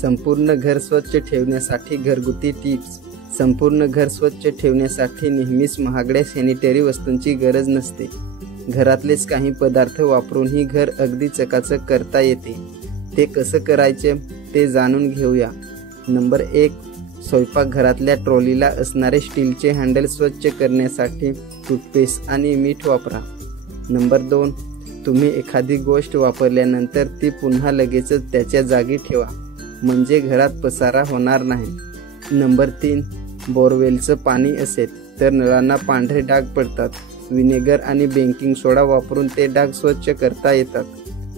संपूर्ण घर स्वच्छ ठेवण्यासाठी घरगुती टिप्स। संपूर्ण घर स्वच्छ ठेवण्यासाठी नेहमीच महागड्या सॅनिटरी वस्तूंची गरज नसते। घरातलेच काही पदार्थ वापरूनही घर अगदी चकाचक करता येते। ते कसं करायचे ते जाणून घेऊया। नंबर 1, स्वयंपाकघरातल्या ट्रॉलीला असणारे स्टीलचे हँडल स्वच्छ करण्यासाठी टूथपेस्ट आणि मीठ वापरा। नंबर 2, तुम्ही एखादी गोष्ट वापरल्यानंतर ती पुन्हा लगेचच त्याच्या जागी ठेवा, म्हणजे घरात पसारा होणार नाही। नंबर 3, बोरवेलचं पाणी असेल तर नळांना पांढरे डाग पडतात। विनेगर आणि बेकिंग सोडा वापरून ते डाग स्वच्छ करता येतात।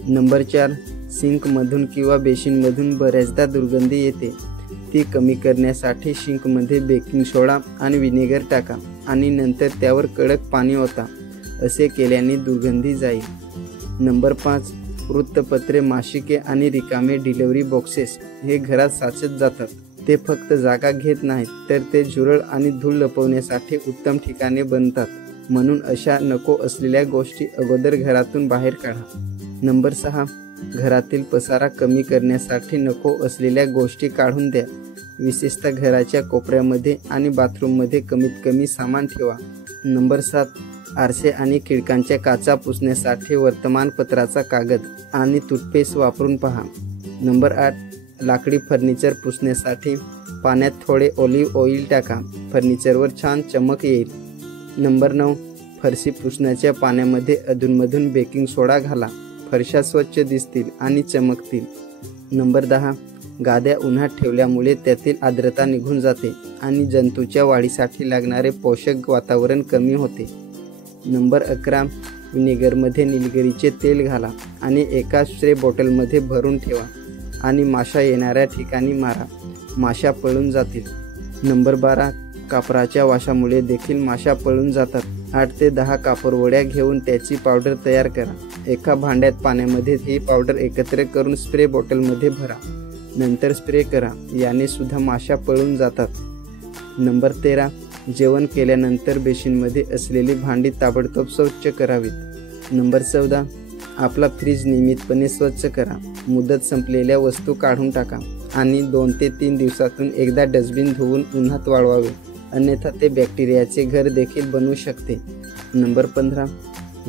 नंबर 4, सिंकमधून किंवा बेसिनमधून बऱ्याचदा दुर्गंधी येते। ती कमी करण्यासाठी सिंकमध्ये बेकिंग सोडा आणि विनेगर टाका आणि नंतर त्यावर कडक पाणी ओता। असे केल्याने दुर्गंधी जाईल। नंबर 5, वृत्तपत्रे, मासिके आणि रिकामे डिलिव्हरी बॉक्सेस हे घरात साचत जातात। ते फक्त जागा घेत नाहीत तर ते झुरळ आणि धूळ लपवण्यासाठी उत्तम ठिकाणे बनतात। म्हणून अशा नको असलेल्या गोष्टी अगोदर घरातून बाहेर काढा। नंबर 6, घरातील पसारा कमी करण्यासाठी नको असलेल्या गोष्टी काढून द्या। विशेषतः घराच्या कोपऱ्यामध्ये आणि बाथरूममध्ये कमीत कमी सामान ठेवा। नंबर 7, आरसे आणि खिडक्यांच्या काचा पुसण्यासाठी वर्तमानपत्राचा कागद आणि टूथपेस्ट वापरून पहा। नंबर 8, लाकडी फर्निचर पुसण्यासाठी पाण्यात थोडे ऑलिव्ह ऑइल टाका। फर्निचरवर छान चमक येईल। नंबर 9, फरशी पुसण्याच्या पाण्यामध्ये अधूनमधून बेकिंग सोडा घाला। फरशा स्वच्छ दिसतील आणि चमकतील। नंबर 10, गाद्या उन्हात ठेवल्यामुळे त्यातील आर्द्रता निघून जाते आणि जंतूच्या वाढीसाठी लागणारे पोषक वातावरण कमी होते। नंबर 11, विनेगरमध्ये निलगिरीचे तेल घाला आणि एका स्प्रे बॉटलमध्ये भरून ठेवा आणि माशा येणाऱ्या ठिकाणी मारा। माशा पळून जातील। नंबर 12, कापराच्या वासामुळे देखील माशा पळून जातात। 8 ते 10 कापरवड्या घेऊन त्याची पावडर तयार करा। एका भांड्यात पाण्यामध्ये ही पावडर एकत्र करून स्प्रे बॉटलमध्ये भरा, नंतर स्प्रे करा। याने सुद्धा माशा पळून जातात। नंबर 13, जेवण केल्यानंतर बेसिनमध्ये असलेली भांडी ताबडतोब स्वच्छ करावीत। नंबर 14, आपला फ्रीज नियमितपणे स्वच्छ करा। मुदत संपलेल्या वस्तू काढून टाका आणि 2 ते 3 दिवसातून एकदा डस्टबिन धुवून उन्हात वाळवावे, अन्यथा ते बॅक्टेरियाचे घर देखील बनवू शकते। नंबर 15,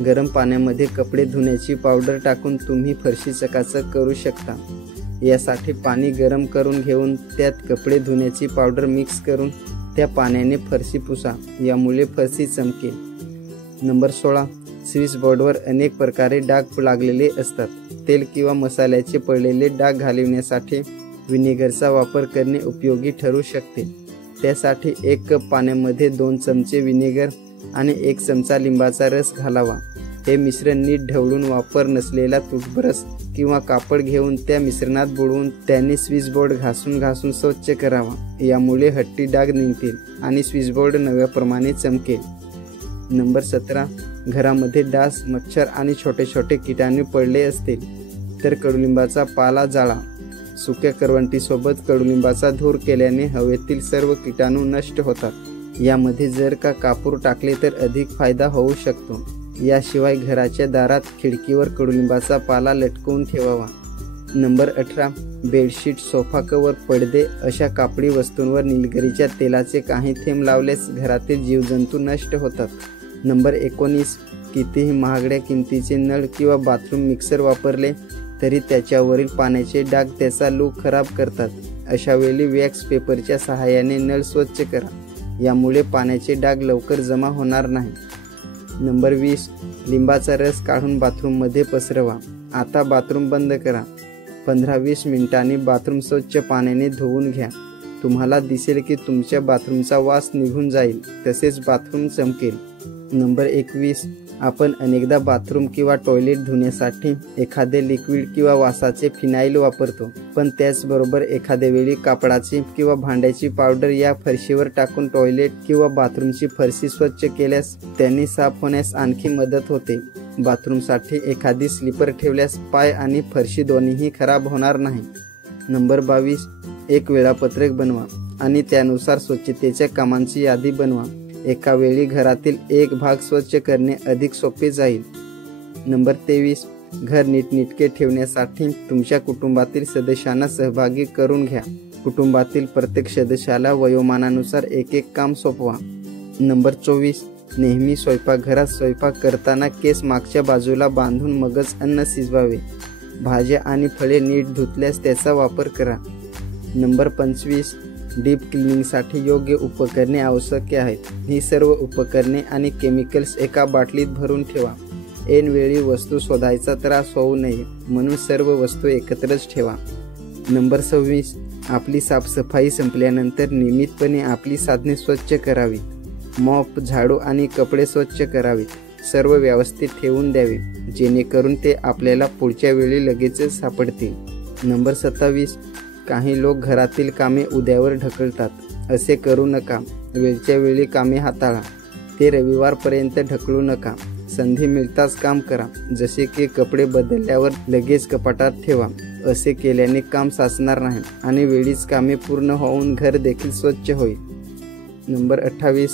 गरम पाण्यामध्ये कपडे धुण्याची पावडर टाकून तुम्ही फरशी चकाचक करू शकता। यासाठी पाणी गरम करून घेऊन त्यात कपडे धुण्याची पावडर मिक्स करून त्या पाण्याने फरशी पुसा, यामुळे फरशी चमकेल। नंबर 16, स्विच बोर्डवर अनेक प्रकारे डाग लागलेले असतात। तेल किंवा मसाल्याचे पडलेले डाग घालवण्यासाठी विनेगरचा वापर करणे उपयोगी ठरू शकते। त्यासाठी 1 कप पाण्यामध्ये 2 चमचे विनेगर आणि 1 चमचा लिंबाचा रस घालावा। हे मिश्रण नीट ढवळून वापर नसलेला टूथब्रश किंवा कापड घेऊन त्या मिश्रणात बुडवून त्याने स्विचबोर्ड घासून स्वच्छ करावा। यामुळे हट्टी डाग निघतील आणि स्विचबोर्ड नव्याप्रमाणे चमकेल। नंबर 17, घरामध्ये डास, मच्छर आणि छोटे छोटे किटाणू पडले असतील तर कडुलिंबाचा पाला जाळा। सुक्या करवंटीसोबत कडुलिंबाचा धूर केल्याने हवेतील सर्व किटाणू नष्ट होतात। यामध्ये जर का कापूर टाकले तर अधिक फायदा होऊ शकतो। याशिवाय घराच्या दारात, खिडकीवर कडुलिंबाचा पाला लटकवून ठेवावा। नंबर 18, बेडशीट, सोफा कव्हर, पडदे अशा कापडी वस्तूंवर निलगिरीच्या तेलाचे काही थेंब लावल्यास घरातील जीवजंतू नष्ट होतात। नंबर 19, कितीही महागड्या किमतीचे नळ किंवा बाथरूम मिक्सर वापरले तरी त्याच्यावरील पाण्याचे डाग त्याचा लूक खराब करतात। अशा वेळी वॅक्स पेपरच्या सहाय्याने नळ स्वच्छ करा, यामुळे पाण्याचे डाग लवकर जमा होणार नाही। नंबर 20, लिंबाचा रस काढून बाथरूममध्ये पसरवा। आता बाथरूम बंद करा। 15-20 मिनिटांनी बाथरूम स्वच्छ पाण्याने धुवून घ्या। तुम्हाला दिसेल की तुमच्या बाथरूमचा वास निघून जाईल, तसेच बाथरूम चमकेल। नंबर 21, आपण अनेकदा बाथरूम किंवा टॉयलेट धुण्यासाठी एखादे लिक्विड किंवा वासाचे फिनाईल वापरतो, पण त्याचबरोबर एखाद्या वेळी कापडाची किंवा भांड्याची पावडर या फरशीवर टाकून टॉयलेट किंवा बाथरूमची फरशी स्वच्छ केल्यास त्याने साफ होण्यास आणखी मदत होते। बाथरूमसाठी एखादी स्लीपर ठेवल्यास पाय आणि फरशी दोन्हीही खराब होणार नाही। नंबर 22, एक वेळापत्रक बनवा आणि त्यानुसार स्वच्छतेच्या कामांची यादी बनवा। एका वेळी घरातील एक भाग स्वच्छ करणे अधिक सोपे जाईल। नंबर 23, घर नीटनेटके ठेवण्यासाठी तुमच्या कुटुंबातील सदस्यांना सहभागी करून घ्या. कुटुंबातील प्रत्येक सदस्याला वयोमानानुसार एक काम सोपवा. नंबर 24. नेहमी स्वयंपाकघरात स्वयंपाक करताना केस मागच्या बाजूला बांधून मगच अन्न शिजवावे. भाज्या आणि फळे नीट धुतल्यास त्याचा वापर करा. नंबर 25. डीप क्लिनिंगसाठी योग्य उपकरणे आवश्यक आहेत. ही सर्व उपकरणे आणि केमिकल्स एका बाटलीत भरून ठेवा. ऐनवेळी वस्तू शोधायचा त्रास होऊ नये म्हणून सर्व वस्तू एकत्रच ठेवा. नंबर 26. आपली साफसफाई संपल्यानंतर नियमितपणे आपली साधने स्वच्छ करावीत. मॉप, झाडू आणि कपडे स्वच्छ करावीत. सर्व व्यवस्थित ठेवून द्यावे जेणेकरून ते आपल्याला पुढच्या वेळी लगेचच सापडतील. नंबर 27. काही लोक घरातील कामे उद्यावर ढकलतात. असे करू नका. वेळच्या वेळी कामे हाताळा. ते रविवारपर्यंत ढकलू नका. संधी मिळताच काम करा. जसे की कपडे बदलल्यावर लगेच कपाटात ठेवा. असे केल्याने काम साचणार नाही आणि वेळीच कामे पूर्ण होऊन घर देखील स्वच्छ होईल. नंबर 28.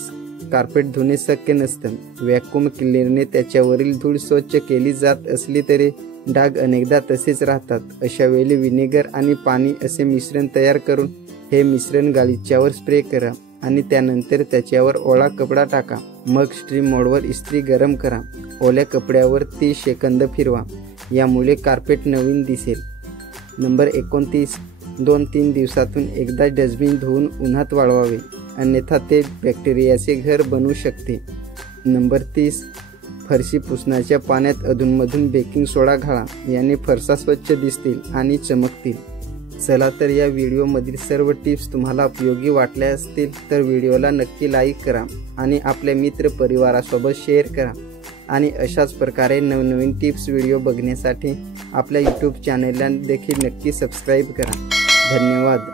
कार्पेट धुणे शक्य नसतं. व्हॅक्यूम क्लिनरने त्याच्यावरील धूळ स्वच्छ केली जात असली तरी डाग अनेकदा तसेच राहतात. अशा वेळी व्हिनेगर आणि पाणी असे मिश्रण तयार करून हे मिश्रण गालिच्यावर स्प्रे करा आणि त्यानंतर त्याच्यावर ओला कपडा टाका. मग स्ट्रीम मोडवर इस्त्री गरम करा. ओल्या कपड्यावर 30 सेकंद फिरवा. यामुळे कार्पेट नवीन दिसेल. नंबर 29. 2-3 दिवसातून एकदा डस्टबिन धुवून उन्हात वाळवावे, अन्यथा ते बॅक्टेरियाचे घर बनू शकते. नंबर 30. फरशी पुसण्याच्या पाण्यात अधूनमधून बेकिंग सोडा घाला. याने फरशा स्वच्छ दिसतील आणि चमकतील. चला तर या व्हिडिओमधील सर्व टिप्स तुम्हाला उपयोगी वाटल्या असतील तर व्हिडिओला नक्की लाईक करा आणि आपल्या मित्र परिवारासोबत शेअर करा. आणि अशाच प्रकारे नवनवीन टिप्स व्हिडिओ बघण्यासाठी आपल्या यूट्यूब चॅनलला देखील नक्की सबस्क्राईब करा. धन्यवाद.